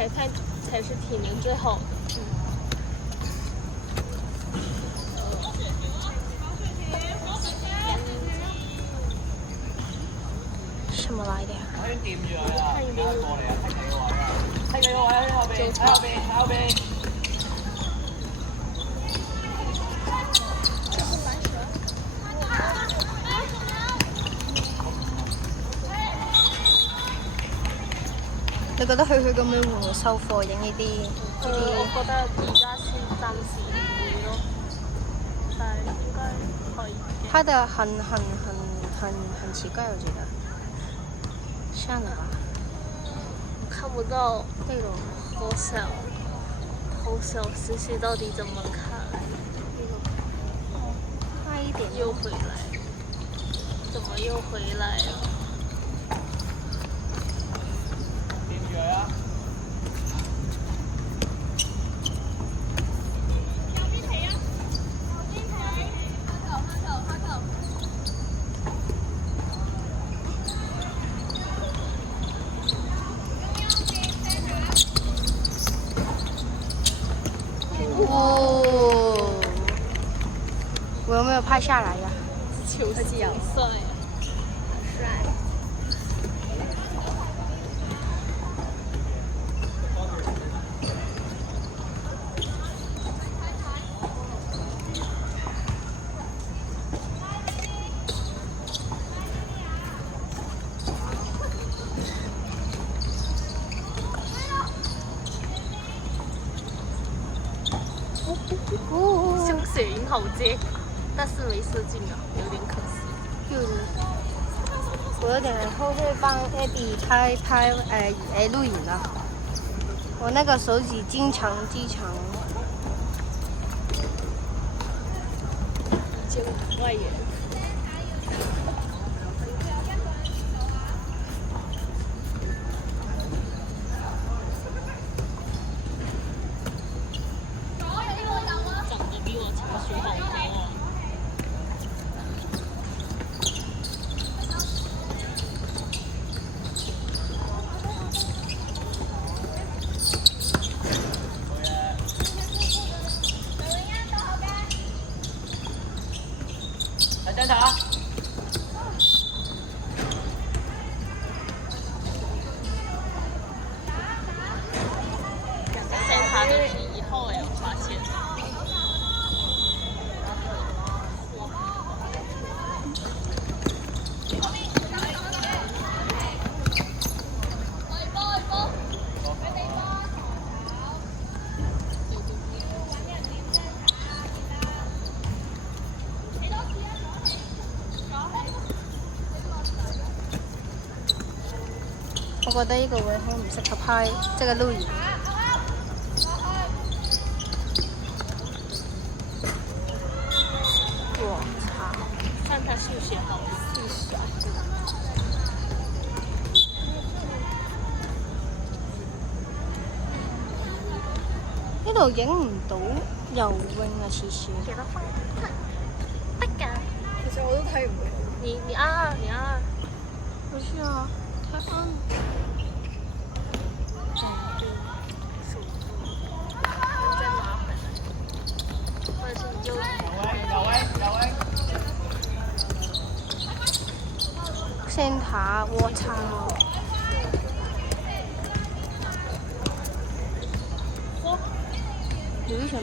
裁判才是体能最好的。什么來的？可以掂住佢啊！過嚟啊！剔你個位啊！喺後邊，喺後邊，喺後邊。你覺得佢咁樣會唔會收貨影呢啲？我覺得而家先暫時唔會咯，但係應該可以嘅。它的很奇怪，我覺得。算了吧。看不到那種好小思绪到底怎麼看？快一點。又回來，怎麼又回來啊？掂住佢啊！哦，我有沒有拍下來呀？球技帥呀！帥。像雪影好接，但是沒射進啊，有點可惜。就是我有點後悔幫 Abby 拍錄影了。我那個手機經常就外援。睇真下。先他的皮以後有發現。我覺得呢個位好唔適合拍這個錄影。我操！看他數學好細小。呢度影唔到游泳啊，次次。給他放得㗎。其實我都睇唔到。你按二，你按二。不是啊，太暗。再拿回來，或者是你就。有位。center，我操！有一種。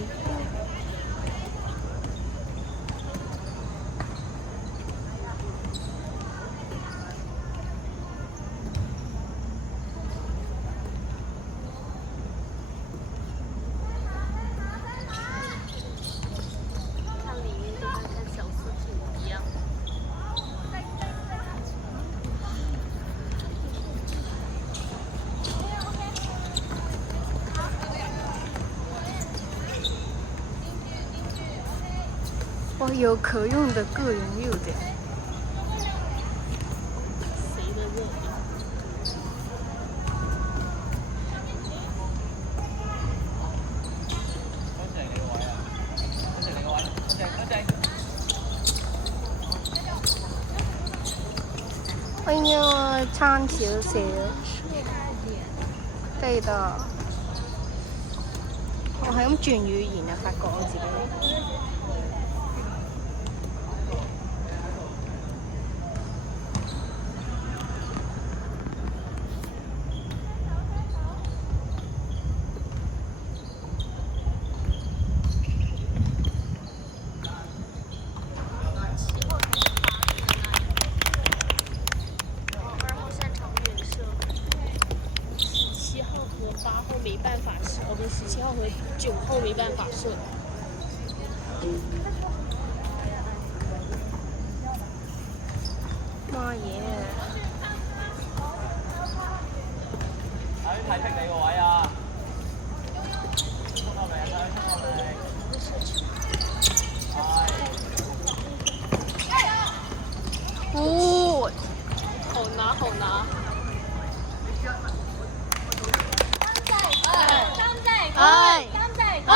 哇，有可用的个人热点。誰的熱點？多謝你個位啊！多謝你個位，多謝。哎呀，差少少。對的。我係咁轉語言啊，發覺我自己。没办法射，我们17号和9号没办法射。媽嘢！睇睇剔你個位啊！衝到未啊？衝到未？哦，好拿好拿。哎哎！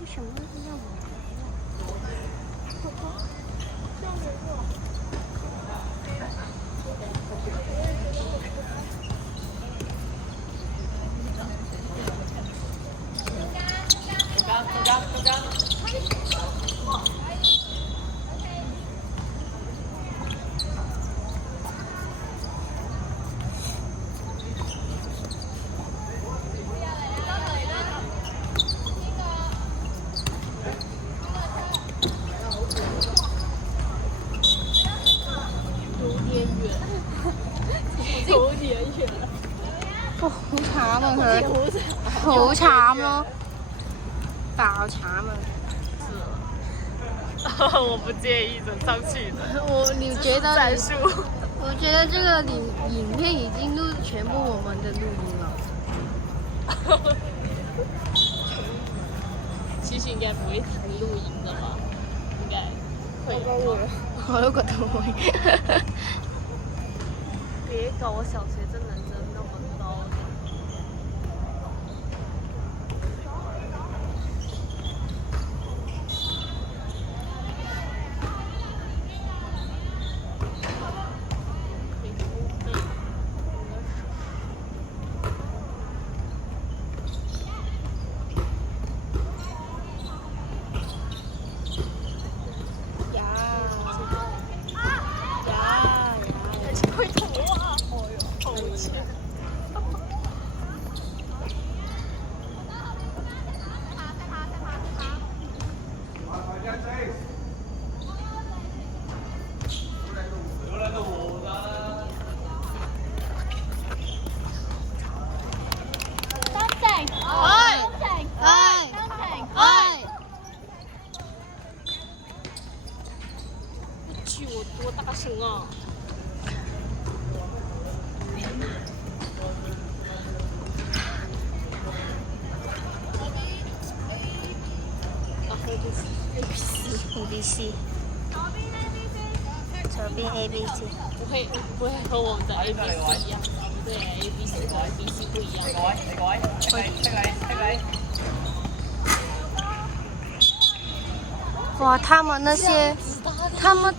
为什么要我？中間。有點遠。哇，好慘啊佢，好慘咯，爆慘啊！我不介意的，上去的。你覺得戰術？我覺得這個影片已經錄全部我們的錄音了。其實應該不會停錄音的吧？應該會。我都覺得會。別搞我小學真的那麼高的。我多大聲啊！然後就是 ABC，左邊 ABC，不會和我們的 ABC 一樣，對 ABC 和 ABC 不一樣。你個位，剔你。哇！他們那些，他們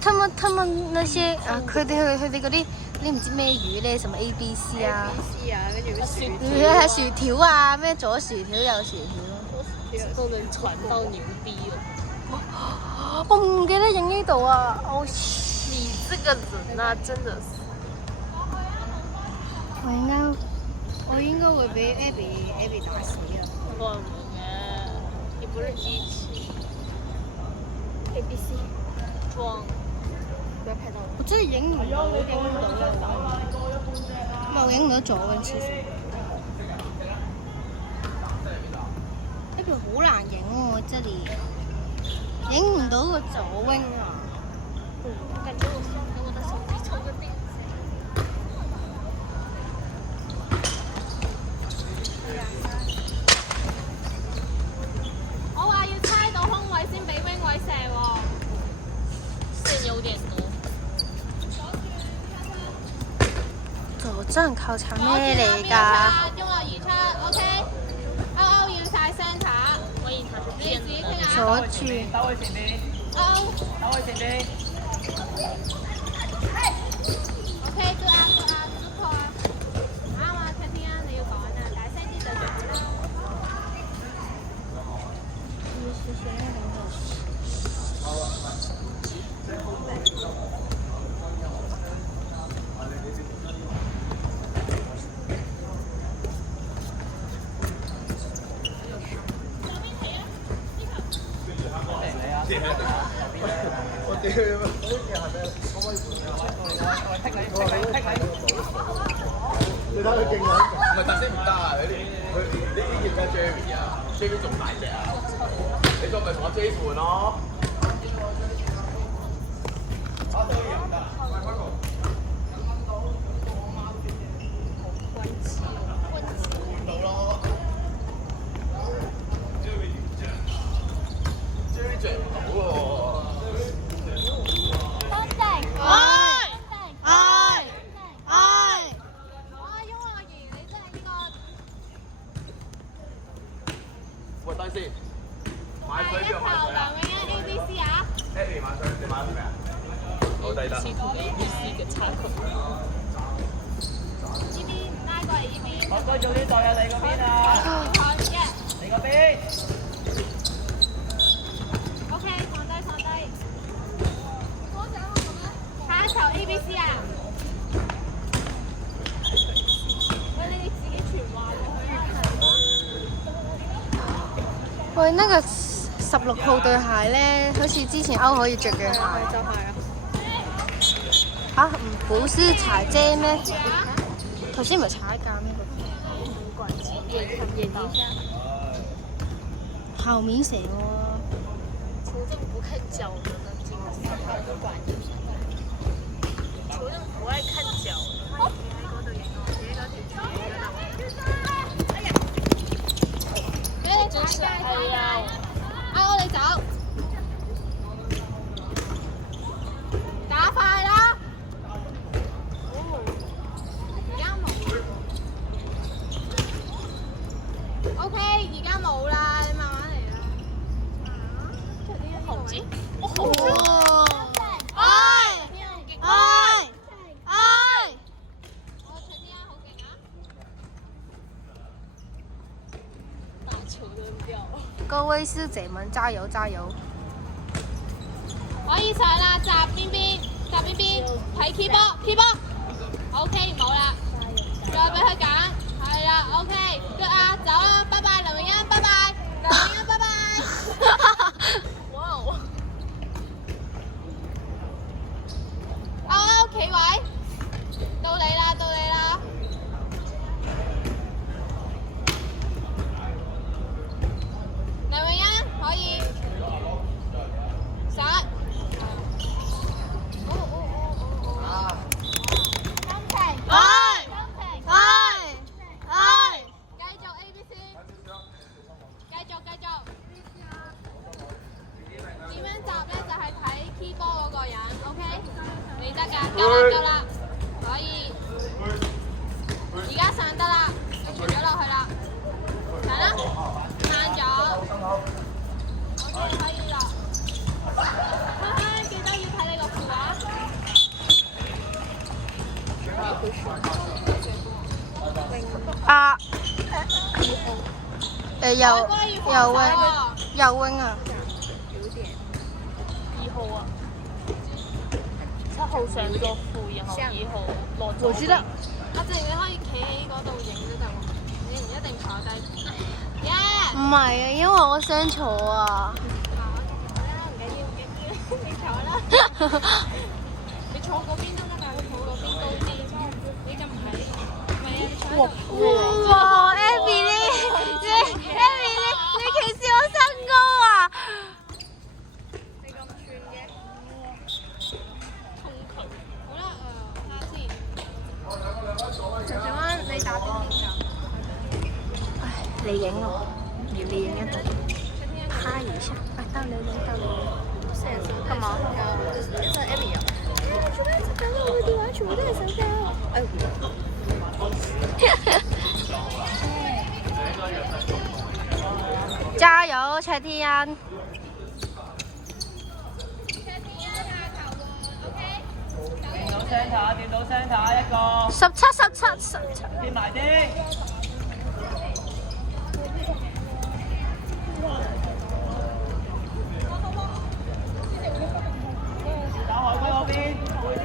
那些啊，佢哋嗰啲，你唔知咩魚咧，什麼 ABC 啊，係薯條啊，咩左薯條右薯條，都能傳到牛逼了。我唔記得影呢度啊！你這個人啊，真的是。我應該會俾 Abby 打死啊！我唔嘅，你不是機器。ABC 裝，不要拍到我。我真係影唔到啊！我影唔到左嘅，其實呢條好難影喎，這裡影唔到個左 wing 啊！感覺我想給我的手機充個電。我話要猜到空位先俾 wing 位射喎，線有點多。左站考察咩嚟㗎？中學二出 ，OK。歐要晒聲塔，我以前係邊個？左轉。兜去前邊。兜去前邊。OK，對啊，突破啊！啱啊，踢你睇佢勁啊！唔係特色唔得啊！你呢件咩 Jerry 啊 ？Jerry 仲大隻啊！你個咪同我 J 換咯。喂，等先，買水邊度買水啊？ABC 啊 ？Eddie 買水，你買咗咩啊？好抵得。ABC 同 ABC 嘅差距。呢邊拉過嚟呢邊。我該做啲代入你嗰邊啊！你嗰邊。OK， 放低放低。下一球 ABC 啊！喂，你哋自己傳話落去啊！喂，那個16號對鞋咧，好似之前歐可以着嘅鞋。就係啊。嚇，唔是踩遮咩？頭先唔係踩架咩？好明顯喎。球證不看腳的呢，這個是他都管。球證不愛看腳的。就是係啊！我哋走，打快啦！而家冇。OK， 而家冇啦，你慢慢嚟啦。紅子，哇！哎！我陳天好勁啊！打球都掉。各位師姐們，加油加油！可以上啦，閘邊邊，睇 key 波 ，OK 冇啦，再俾佢揀，係啦 ，OK， 腳啊，走啦，拜拜，梁詠欣，拜拜，梁詠欣，拜拜。哇！企位，到你啦。梁詠欣可以殺。繼續 ABC， 繼續。點樣集咧？就係睇 key 波嗰個人 ，OK？ 你得㗎，夠啦，可以。而家上得啦，你傳咗落去啦，上啦，慢咗。OK， 可以啦。記得要睇你個褲啊！啊！又温啊！ 2號啊，7號上咗褲，然後2號落咗。我知道。阿靜，你可以企喺嗰度影都得喎，你唔一定坐低。唔係啊，因為我想坐啊。唔緊要，你坐啦。你坐嗰邊得啦，但係你坐嗰邊高啲，你就唔係。哇 ，Abby 你歧視我身高啊！你咁串嘅。好啦，下先。請問你打邊邊㗎？你影我，你影一度，拍一下，到你。幹嘛？就是 Abby 啊。主要是剛剛我的完全不在身上。哎。加油，赤天恩！掂到 center 一個。17。掂埋啲。打海龜嗰邊，背脊。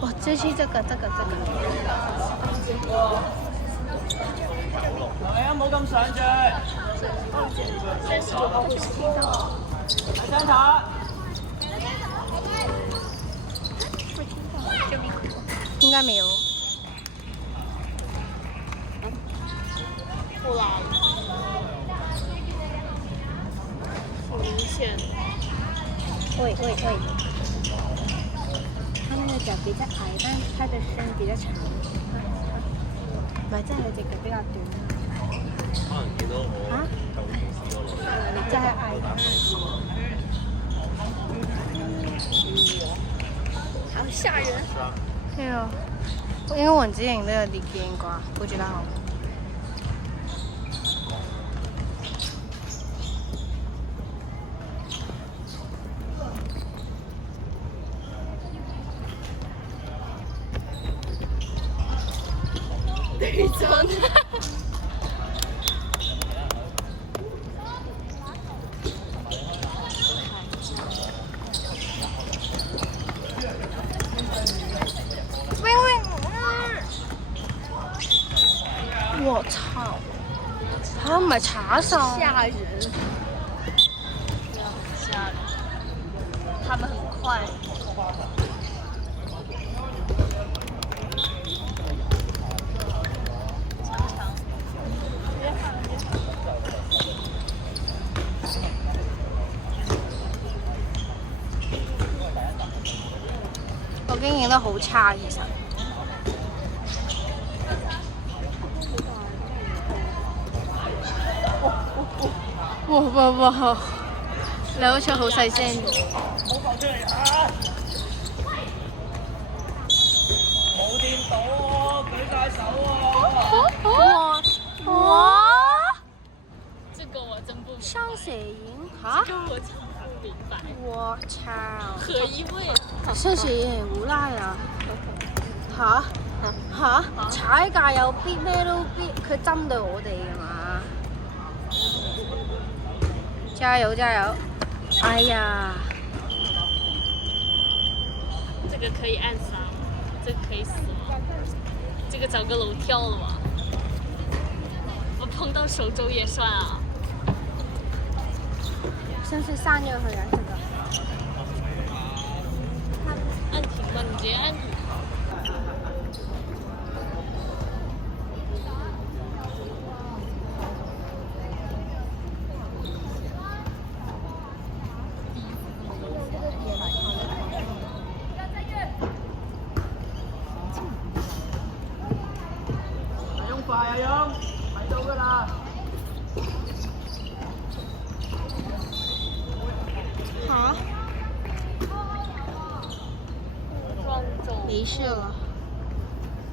哇，这是这个。係啊，冇咁上住。雙塔。应该没有。不啦，好明显。喂，他们的脚比较矮，但他的身比较长。唔係，即係佢隻腳比較短。可能見到我舊同事嗰度。你真係矮。好嚇人。对哦，因为我之前都有啲見過，不知道。对真。我操！他唔係查手。吓人，吓人，他们很快。我經營得好差，其實。哇！你好似好細聲。冇掂到喎，舉晒手喎。哇！这个我真不明白，上蛇影嚇？这个我真不明白。我操！何一位？上蛇影好拉啊！嚇！踩界又必咩都必，佢針對我哋㗎嘛？加油！哎呀！这个可以暗杀，这个可以死吗？这个找个楼跳了吧？我碰到手肘也算啊。使唔使刪咗佢啊？這個按停吧，你直接按停。快啊，勇，睇到㗎啦。嚇？沒事了。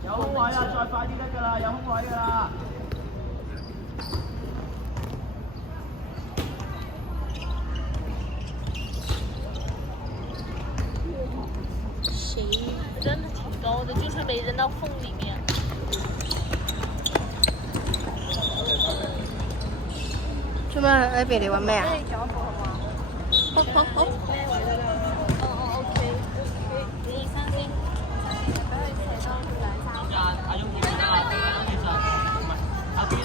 有空位啦，再快啲得㗎啦，有空位㗎啦。行。扔的挺高的，就是没扔到缝里面。做咩喺邊？你揾咩啊？好。OK，你相信。阿勇貼實啊，貼實，唔係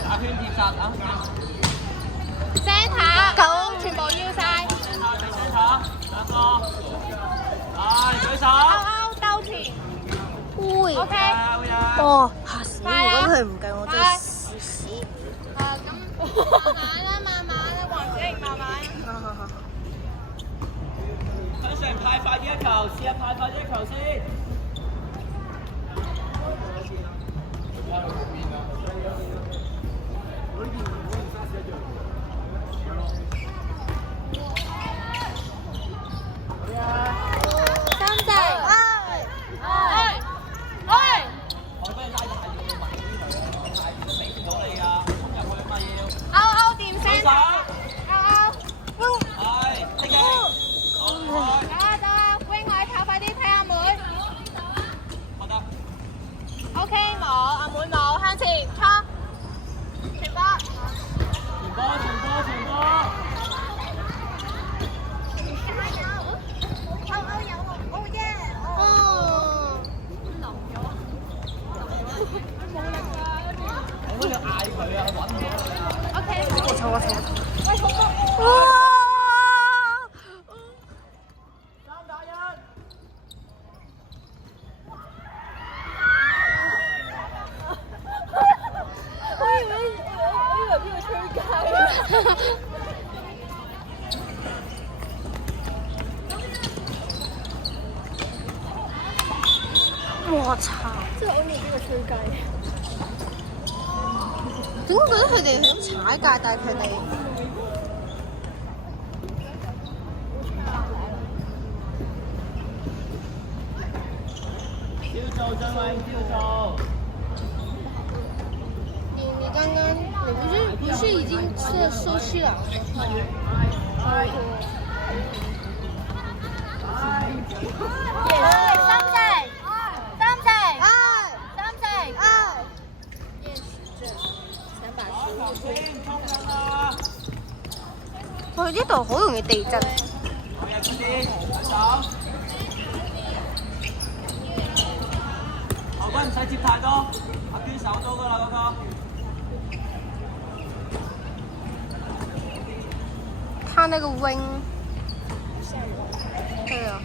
阿圈貼實啊。聲塔九全部要晒。聲塔，兩個，舉手。勾兜前。喂。 OK。哦，嚇死我！如果佢唔計，我真係笑死。慢慢啦，黃子瑩慢慢。好。想成派快啲一球，試下派快啲一球先。三隻。勾掂聲塔。Wing 我跑快啲睇阿妹。好得。 OK 冇，阿妹冇，向前衝。全部。我瞅。哇！我操！即係我未邊個吹雞？點解覺得佢哋想踩界，但係佢哋你剛剛你不是已經收市了？我呢度好容易地震。後軍唔使接太多，阿娟守到㗎啦嗰個。他那個 wing， 對啊，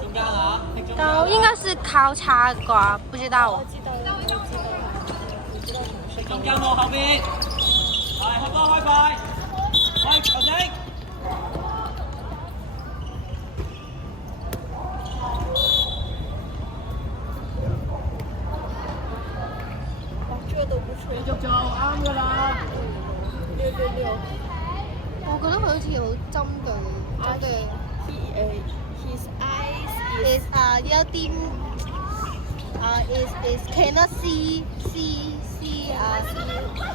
中間啊，都應該是交叉啩，不知道。中間喎後邊，係開波開快，喂球證。繼續做啱㗎啦。我覺得佢好似好針對。His eyes is 有啲is cannot see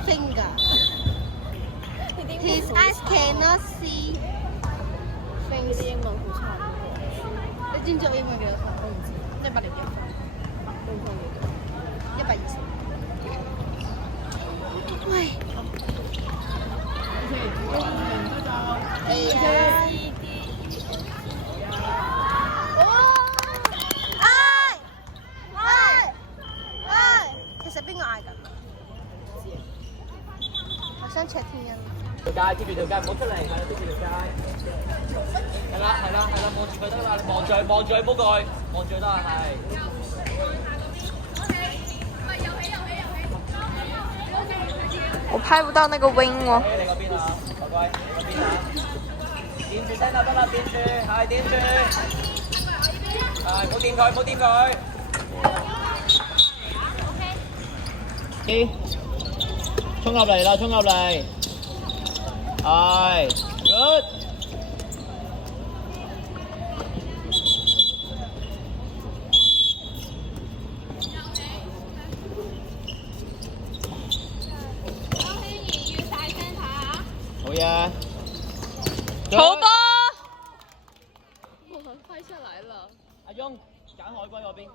finger. His eyes cannot see things. 英文好差。你知唔知我英文幾多分？我唔知，100幾分？120。喂。其實邊個嗌緊啊？我想 check 天恩。條街接住條街，唔好出嚟，係啦，接住條街。係啦，望住佢得啦，你望住佢，唔好過去，望住佢得啦，係。我拍不到那個 wing 哦。你嗰邊啊，乖乖，嗰邊啊。掂住聲就得啦，掂住，係掂住。係，冇掂佢，冇掂佢。衝入嚟啦，衝入嚟。係 ，good。好嘢。好波！我快出來了。阿雍揀海龜嗰邊，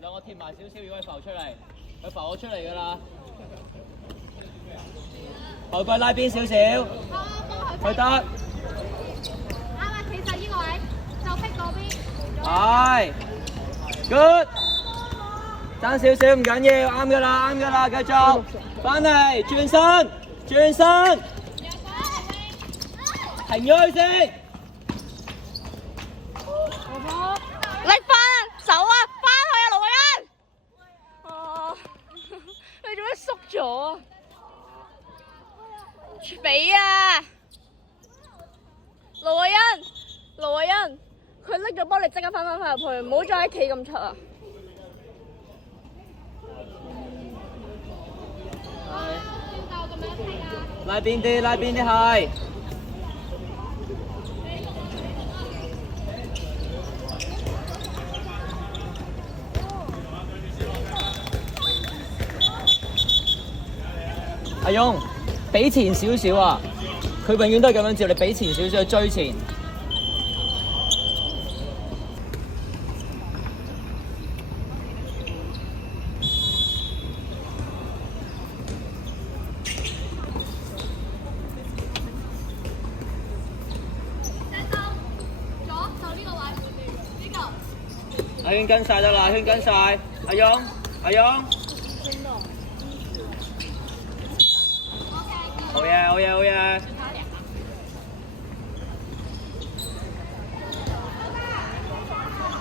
兩個貼埋少少，如果佢浮出嚟，佢浮咗出嚟㗎啦。海龜拉邊少少，佢得。啱啊，其實呢個位就逼嗰邊。係 ，good。爭少少唔緊要，啱㗎啦，繼續。翻嚟，轉身。停咗佢先。你走啊！翻去啊，盧偉恩！哦，你做咩縮咗啊？俾啊！盧偉恩，佢拎咗波，你即刻翻入去，唔好再喺企咁出啊！拉邊啲係。阿雍，俾前少少啊！佢永遠都係咁樣接，你俾前少少去追前。阿圈跟晒得啦，阿雍。好嘢，好嘢，好嘢！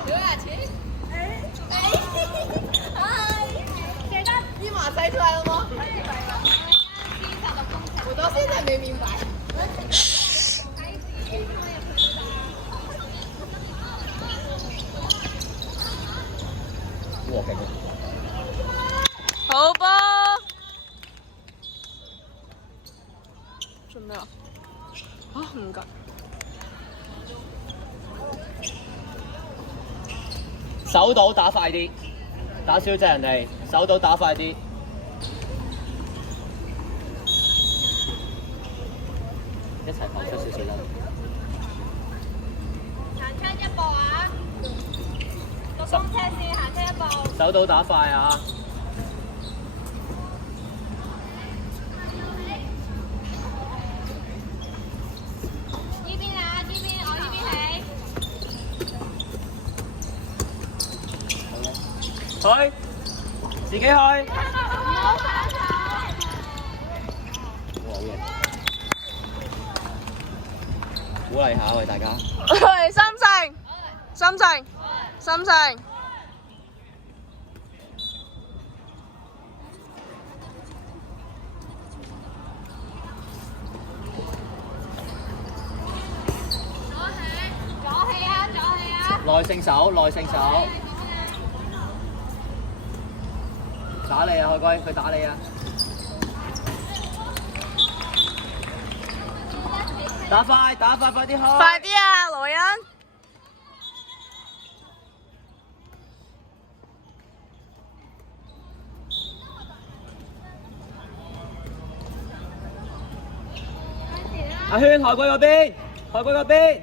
留下去。现在你马猜出来了吗？我到现在没明白。哇，勁！好波。做咩啊？啊，唔緊。手到打快啲，打少隻人哋，手到打快啲。一齊放出少少啦。行出一步啊！個公車線行出一步。手到打快啊！呢邊啊，呢邊我呢邊起。去，自己去。唔好反手。好嘢！鼓勵下喂大家。喂，心情，心情，心情。左氣啊，左氣啊！耐性手，耐性手。打你啊，海龜，佢打你啊！打快，打快，快啲開！快啲啊，羅恩！阿圈，海龜嗰邊，海龜嗰邊。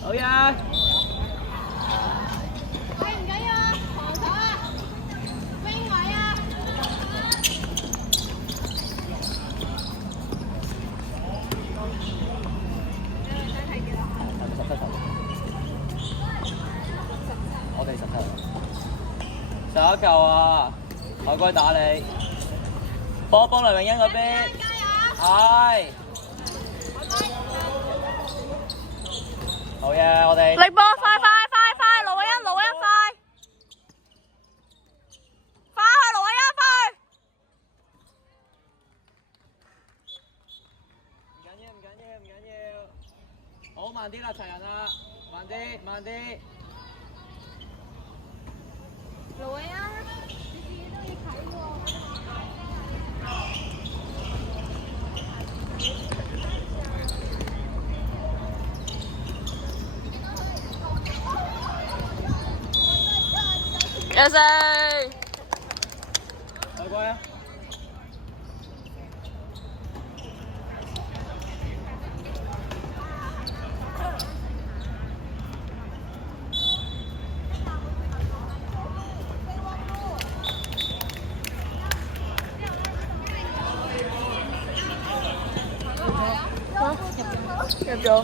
好嘢！喂，唔緊要啊，防守啊，冰位啊！我哋17球啊！海龜打你，幫梁永欣嗰邊，係。好嘢，我哋力波，快，盧偉恩，快！快去盧偉恩，快！唔緊要，好慢啲啦，齊人啦，慢啲。盧偉啊，你自己都要睇喎。Yes， 海龜啊！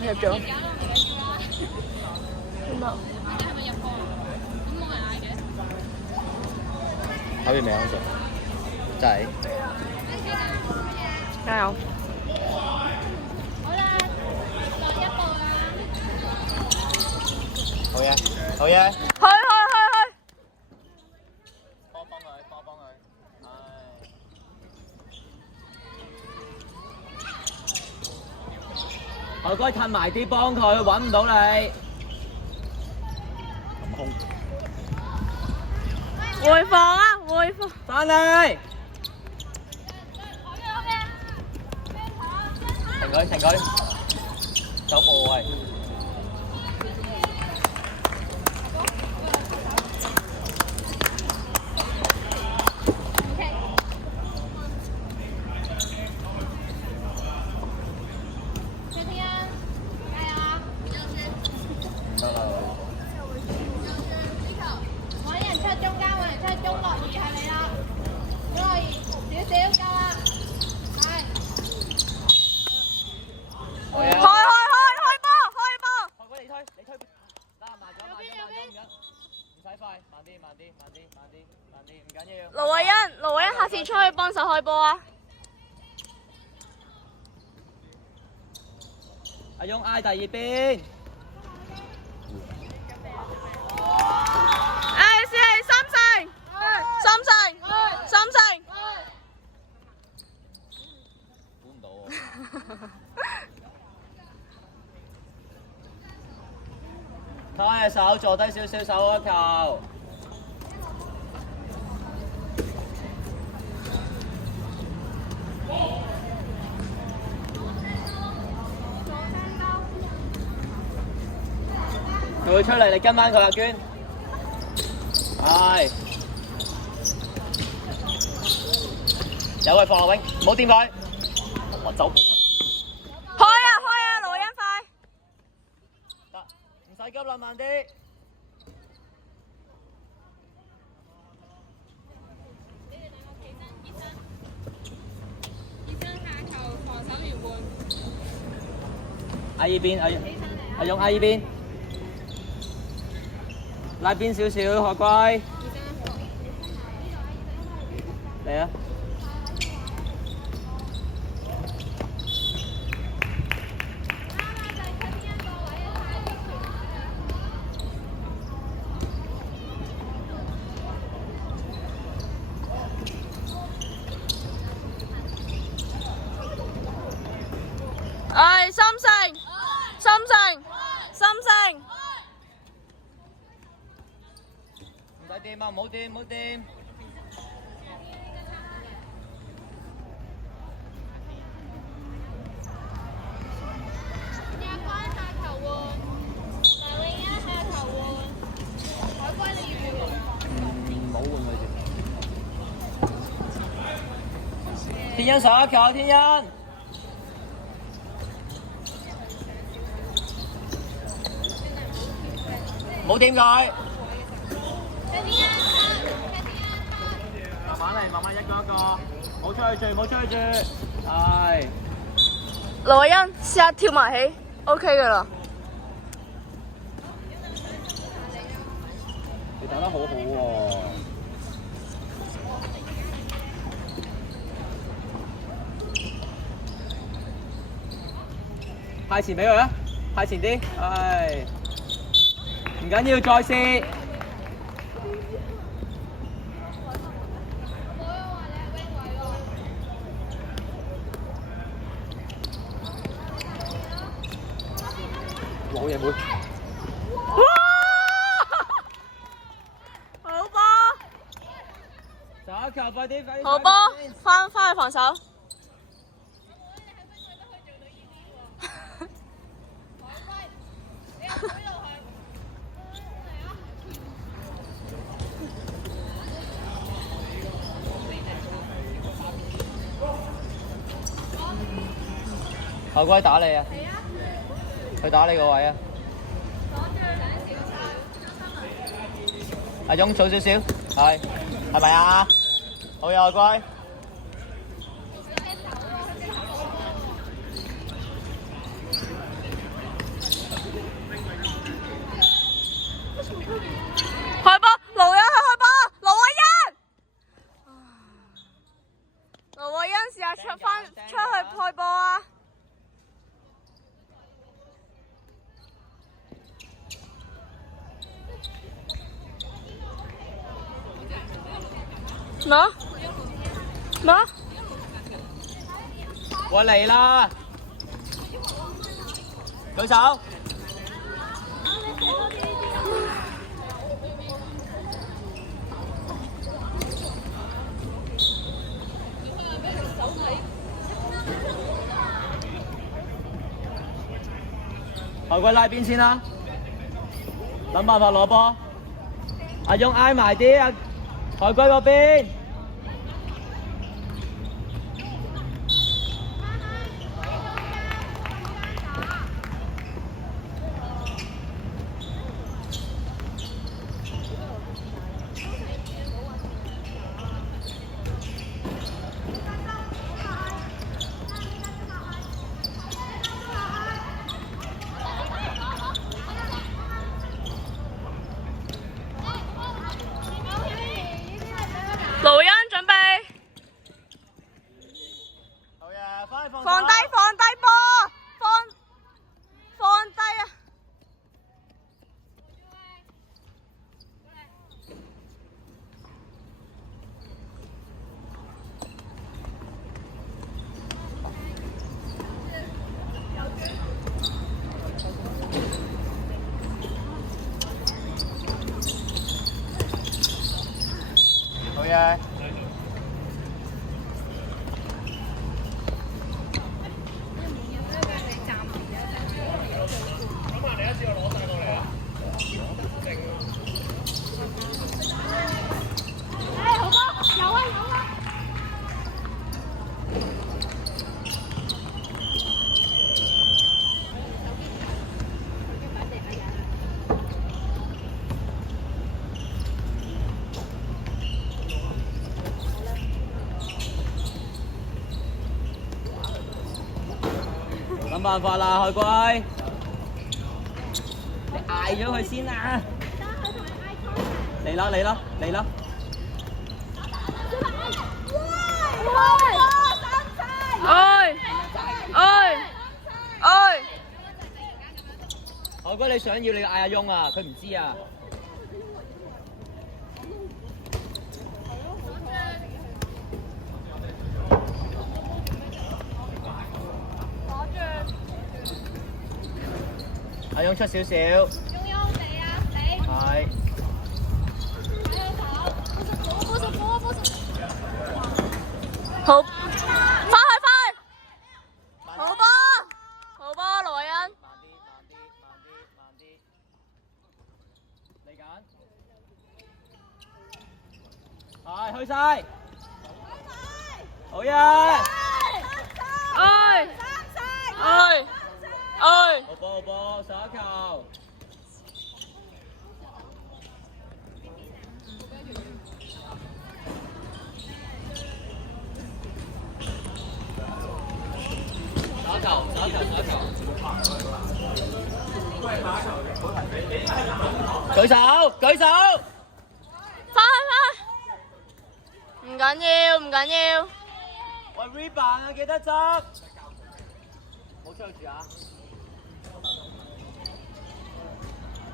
入咗。考完未啊？仔，加油！好啦，落一步啦。好嘢，好嘢。去！幫佢。海龜褪埋啲，幫佢揾唔到你。咁空。回防！翻嚟。停佢，走步喂。使快，慢啲，唔緊要。盧慧欣，下次出去幫手開波啊！阿勇嗌第二邊。三成。估唔到喎。攤隻手，坐低少少，手嗰球。佢會出嚟，你跟翻佢阿娟。係。有佢放落永，唔好掂佢。我走。開啊，盧欣快！得，唔使急啦，慢啲。嗌依邊，阿勇嗌依邊，拉邊少少，學乖。嚟啊！三成。唔使掂啊，唔好掂。天欣上一球，天欣。唔好掂佢。慢慢一個一個，冇出去住。係。盧慧欣，試下跳埋起 ，OK 噶啦。你打得好好喎。派前俾佢啊！派前啲，唉，唔緊要，再試。好嘢妹！好波！打球快啲！好波，翻去防守。後歸打你啊！佢打你個位啊！阿勇早少少，係咪啊？好嘢，後歸。開波，盧欣去開波，盧慧欣試下出去開波啊！咩？我嚟啦！舉手。後歸拉邊先啦，諗辦法攞波。阿勇挨埋啲啊，後歸嗰邊。嘢。諗辦法啦，海龜！你嗌咗佢先啊！嚟啦嚟啦嚟啦！海龜你想要你嗌阿翁啊，佢唔知啊！阿翁出少少。係。好，翻去翻去，好波，好波，羅恩。慢啲，慢啲，慢啲，慢啲。嚟緊。係，去晒。好嘢！好波好波，上一球。上一球，上一球，上一球。舉手，舉手。翻去，唔緊要，唔緊要。喂 ，rebound 啊，記得執。冇出去住啊！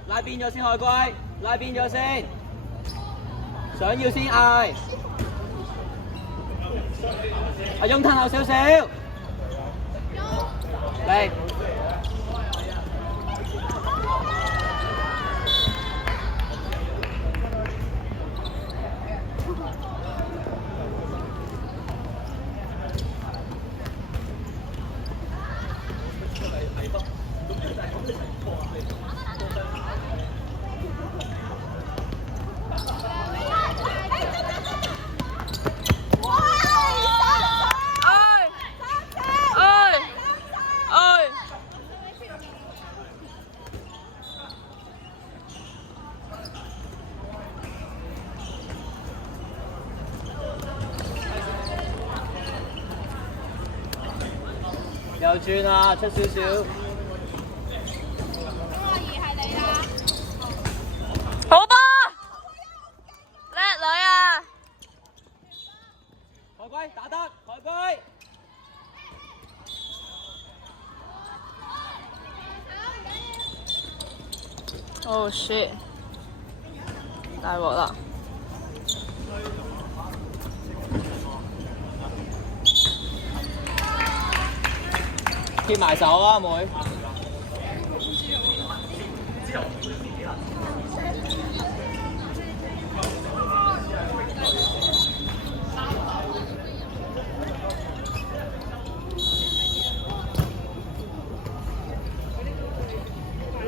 拉邊咗先，海龜，拉邊咗先。想要先嗌。阿翁褪後少少。嚟。右轉啊，出少少。好波，叻女啊！海龜打得，海龜。Oh shit！ 大鑊啦！貼埋手啊，阿妹。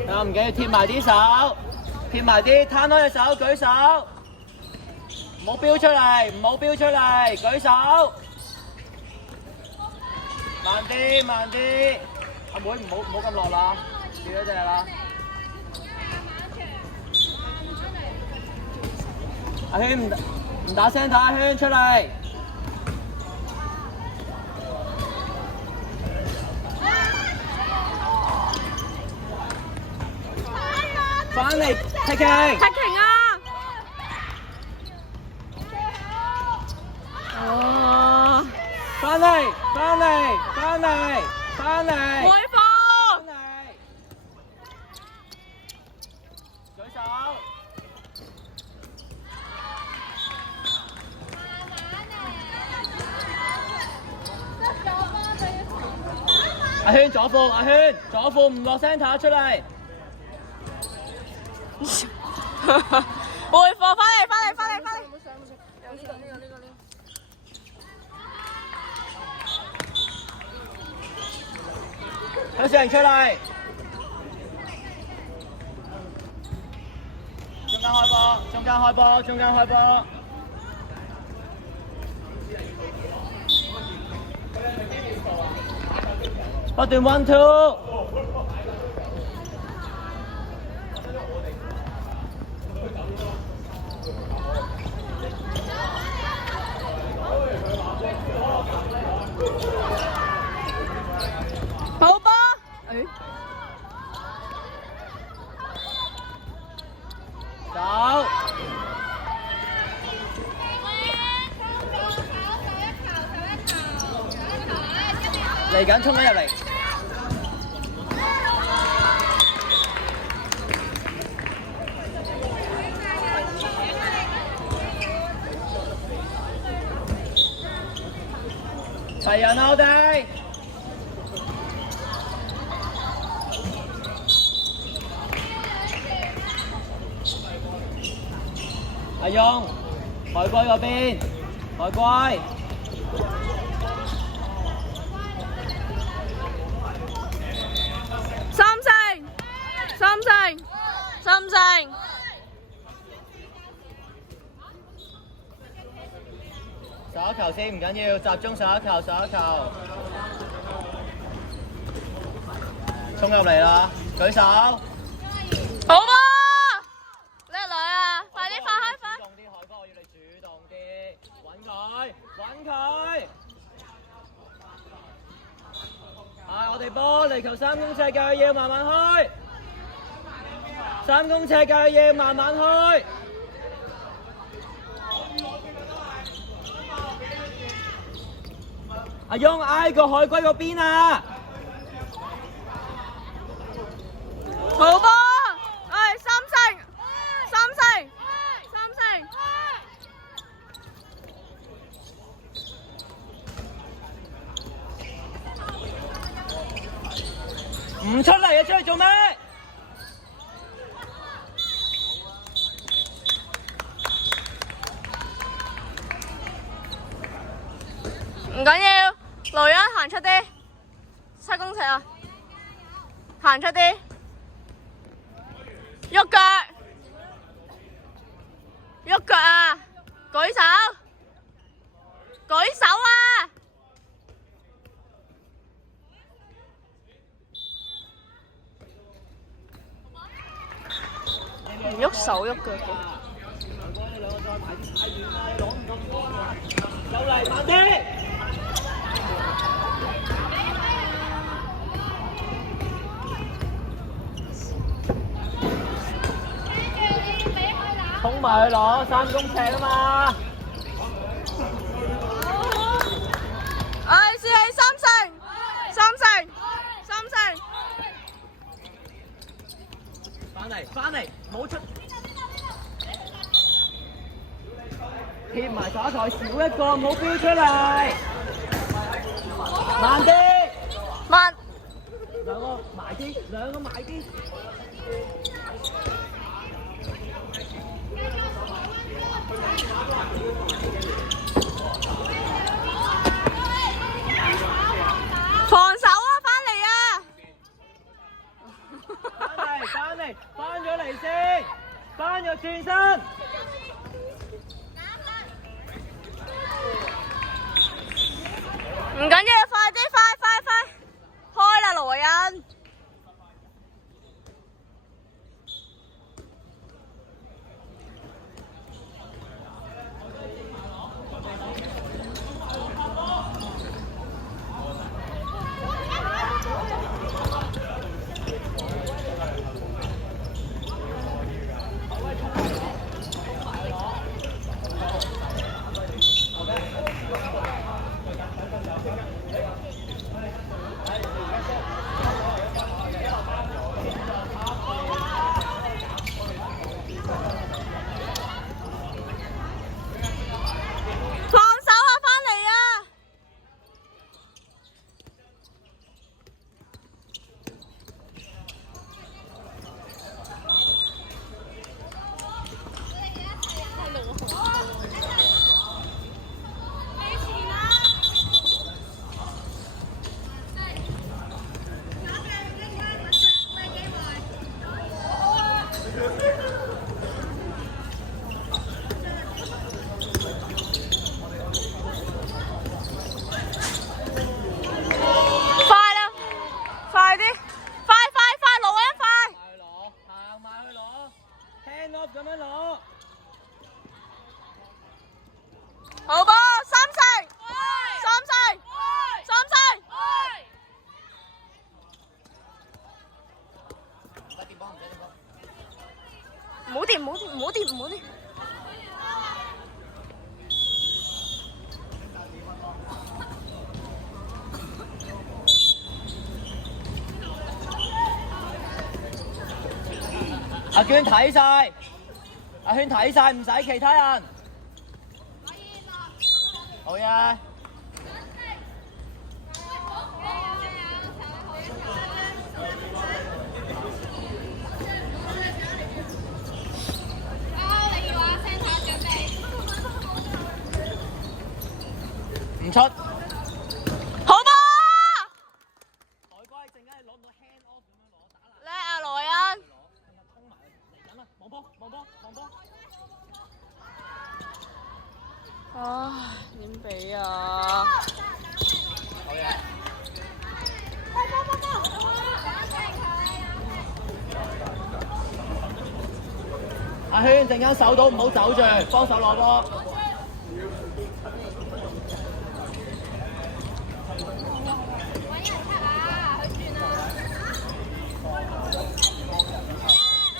啊，唔緊要，貼埋啲手，貼埋啲，攤開隻手，舉手，唔好飆出嚟，唔好飆出嚟，舉手。慢啲，慢啲，阿妹唔好咁落啦，跌咗隻啦。阿圈唔打聲打，阿圈出嚟。翻嚟 taking 啊！哦，翻嚟，翻嚟，翻嚟，翻嚟，開放，翻嚟，舉手。阿圈左褲，阿圈左褲唔落聲打出嚟。回放翻嚟，翻嚟，翻嚟，翻嚟。有四人出嚟。中間開波，中間開波，中間開波。不斷 1 2。好波，誒，走。嚟緊衝緊入嚟。齊人啊我哋！阿勇，海龜嗰邊，海龜。三成，三成，三成。上一球先唔緊要，集中上一球，上一球。衝入嚟啦，舉手。好波，叻女啊！快啲放開快！主動啲，海哥，我要你主動啲，揾佢，揾佢。我哋波離球3公尺嘅要慢慢開，3公尺嘅要慢慢開。阿勇挨個海龜嗰邊啊！好波，三成，三成，三成。唔出嚟啊！出嚟做咩？唔緊要，路人行出啲，7公尺啊，行出啲，喐腳，喐腳啊，舉手，舉手啊！唔喐手喐腳嘅。有嚟慢啲。衝埋去攞3公尺啊嘛！試係三成，三成，三成。翻嚟，翻嚟，冇出。貼埋左台少一個，冇標出嚟。慢啲。慢。兩個埋啲，兩個埋啲。防守啊！翻嚟啊！翻嚟，翻咗嚟先，翻咗轉身。唔緊要，快啲，快，開啦，羅恩。hand off 咁樣攞。好波，3-4，3-4，3-4。唔好掂。阿娟睇晒，阿圈睇晒，唔使其他人。好嘢。唔出。好波！海龜陣間攞唔到 hand off 咁樣攞打爛。叻啊，萊恩！衝埋嚟緊啦！望波！唉，點俾啊？好嘢！阿圈陣間手到唔好走住，幫手攞波。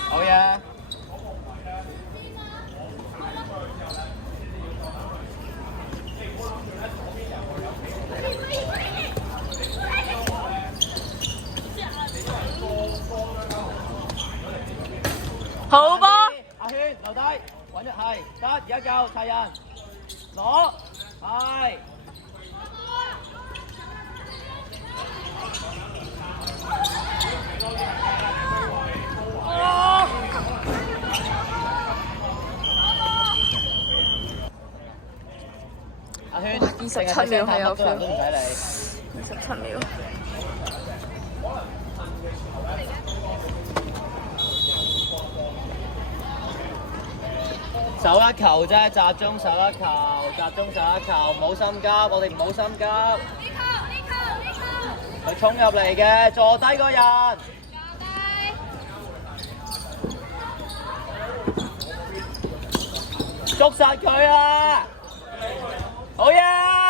好嘢！好波！阿圈留低，揾咗係得，而家夠齊人攞係。阿圈27秒係有 feel 都唔使理。27秒。手一球啫，集中手一球，唔好心急，我哋唔好心急。佢衝入嚟嘅，坐低個人。捉實佢啊！好嘢！